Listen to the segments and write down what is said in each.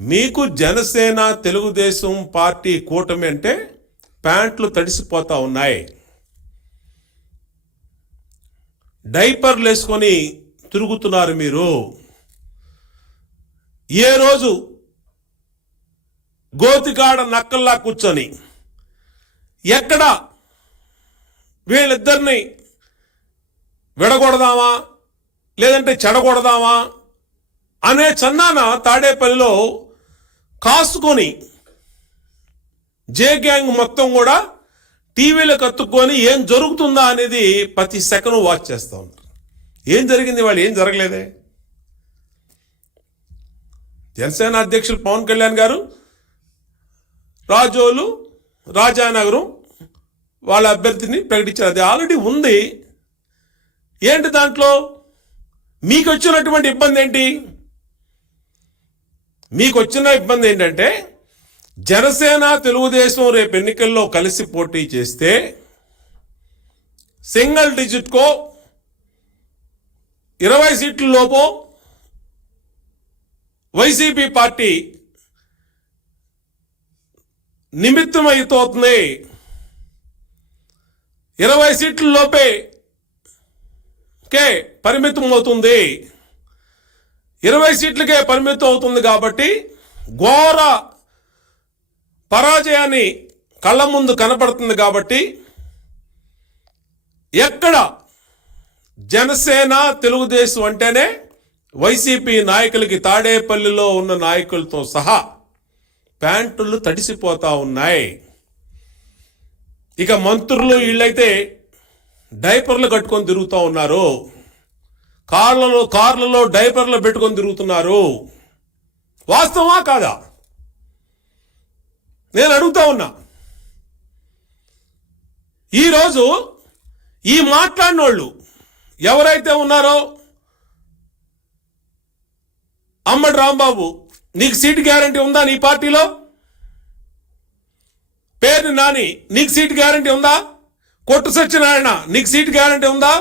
మీకు జనసేన తెలుగుదేశం పార్టీ కూటమి అంటే ప్యాంట్లు తడిసిపోతా ఉన్నాయి. డైపర్లు వేసుకొని తిరుగుతున్నారు మీరు. ఏ రోజు గోతికాడ నక్కల్లా కూర్చొని ఎక్కడ వీళ్ళిద్దరిని విడగొడదామా లేదంటే చెడగొడదామా అనే చన్నాన తాడేపల్లిలో కాసుకొని జే గ్యాంగ్ మొత్తం కూడా టీవీలకు అతుక్కొని ఏం జరుగుతుందా అనేది ప్రతి సెకండ్ వాచ్ చేస్తూ ఉంటారు. ఏం జరిగింది, వాళ్ళు ఏం జరగలేదే. జనసేన అధ్యక్షులు పవన్ కళ్యాణ్ గారు రాజోలు రాజానగరం వాళ్ళ అభ్యర్థిని ప్రకటించారు. అది ఆల్రెడీ ఉంది. ఏంటి దాంట్లో మీకు వచ్చినటువంటి ఇబ్బంది ఏంటి? మీకు వచ్చిన ఇబ్బంది ఏంటంటే జనసేన తెలుగుదేశం రేపు ఎన్నికల్లో కలిసి పోటీ చేస్తే సింగిల్ డిజిట్కో 20 సీట్ల లోపో వైసీపీ పార్టీ నిమిత్తం అవుతుంది. 20 సీట్ల లోపే పరిమితం అవుతుంది. 20 సీట్లకే పరిమితం అవుతుంది కాబట్టి ఘోర పరాజయాన్ని కళ్ళ ముందు కనపడుతుంది. కాబట్టి ఎక్కడ జనసేన తెలుగుదేశం అంటేనే వైసీపీ నాయకులకి తాడేపల్లిలో ఉన్న నాయకులతో సహా ప్యాంటులు తడిసిపోతా ఉన్నాయి. ఇక మంత్రులు వీళ్ళైతే డైపర్లు కట్టుకొని తిరుగుతూ ఉన్నారు. కార్లలో డైపర్లు పెట్టుకొని తిరుగుతున్నారు. వాస్తవమా కాదా? నేను అడుగుతా ఉన్నా. ఈరోజు ఈ మాట్లాడిన వాళ్ళు ఎవరైతే ఉన్నారో, అమ్మడి రాంబాబు నీకు సీట్ గ్యారంటీ ఉందా నీ పార్టీలో? పేరు నాని నీకు సీట్ గ్యారంటీ ఉందా? కొట్టు సత్యనారాయణ నీకు సీట్ గ్యారంటీ ఉందా?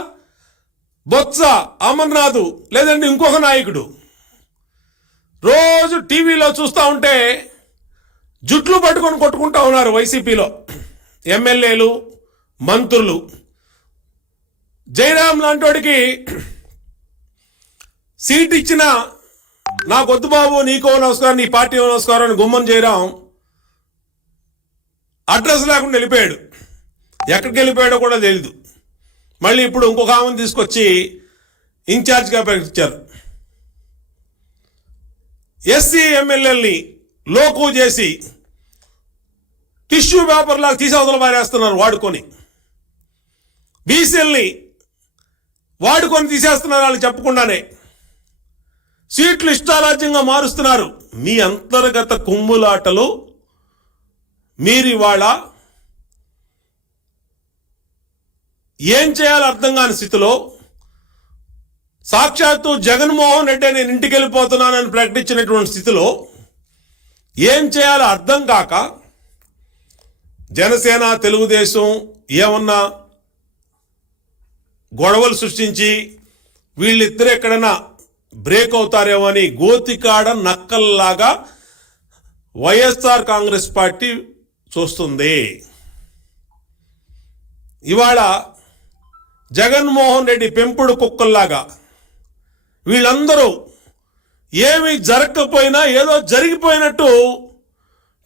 బొత్స అమర్నాథ్ లేదంటే ఇంకొక నాయకుడు రోజు టీవీలో చూస్తూ ఉంటే జుట్లు పట్టుకొని కొట్టుకుంటా ఉన్నారు వైసీపీలో ఎమ్మెల్యేలు మంత్రులు. జయరాం లాంటి సీట్ ఇచ్చిన నాకు వద్దు బాబు, నీకో నమస్కారం, నీ పార్టీ నమస్కారం అని గుమ్మం జయరాం అడ్రస్ లేకుండా వెళ్ళిపోయాడు. ఎక్కడికి వెళ్ళిపోయాడో కూడా తెలియదు. మళ్ళీ ఇప్పుడు ఇంకొక ఆమెను తీసుకొచ్చి ఇన్ఛార్జ్గా ప్రకటించారు. ఎస్సీ ఎమ్మెల్యేలని లోకు చేసి టిష్యూ పేపర్ లాగా తీసి అవతల పారేస్తున్నారు వాడుకొని. బీసీఎల్ని వాడుకొని తీసేస్తున్నారు వాళ్ళు చెప్పకుండానే. సీట్లు ఇష్టారాజ్యంగా మారుస్తున్నారు. మీ అంతర్గత కుమ్ములాటలు మీరు ఇవాళ ఏం చేయాలో అర్థం కాని స్థితిలో, సాక్షాత్తు జగన్మోహన్ రెడ్డి నేను ఇంటికి వెళ్ళిపోతున్నానని ప్రకటించినటువంటి స్థితిలో ఏం చేయాలో అర్థం కాక జనసేన తెలుగుదేశం ఏమన్నా గొడవలు సృష్టించి వీళ్ళిద్దరు ఎక్కడన్నా బ్రేక్ అవుతారేమో అని గోతికాడ నక్కల్లాగా వైఎస్ఆర్ కాంగ్రెస్ పార్టీ చూస్తుంది. ఇవాళ జగన్మోహన్ రెడ్డి పెంపుడు కుక్కల్లాగా వీళ్ళందరూ ఏమీ జరగకపోయినా ఏదో జరిగిపోయినట్టు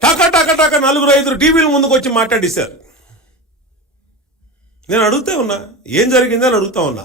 టక టక టక 4-5 టీవీల ముందుకు వచ్చి మాట్లాడేశారు. నేను అడుగుతా ఉన్నా, ఏం జరిగిందని అడుగుతా ఉన్నా.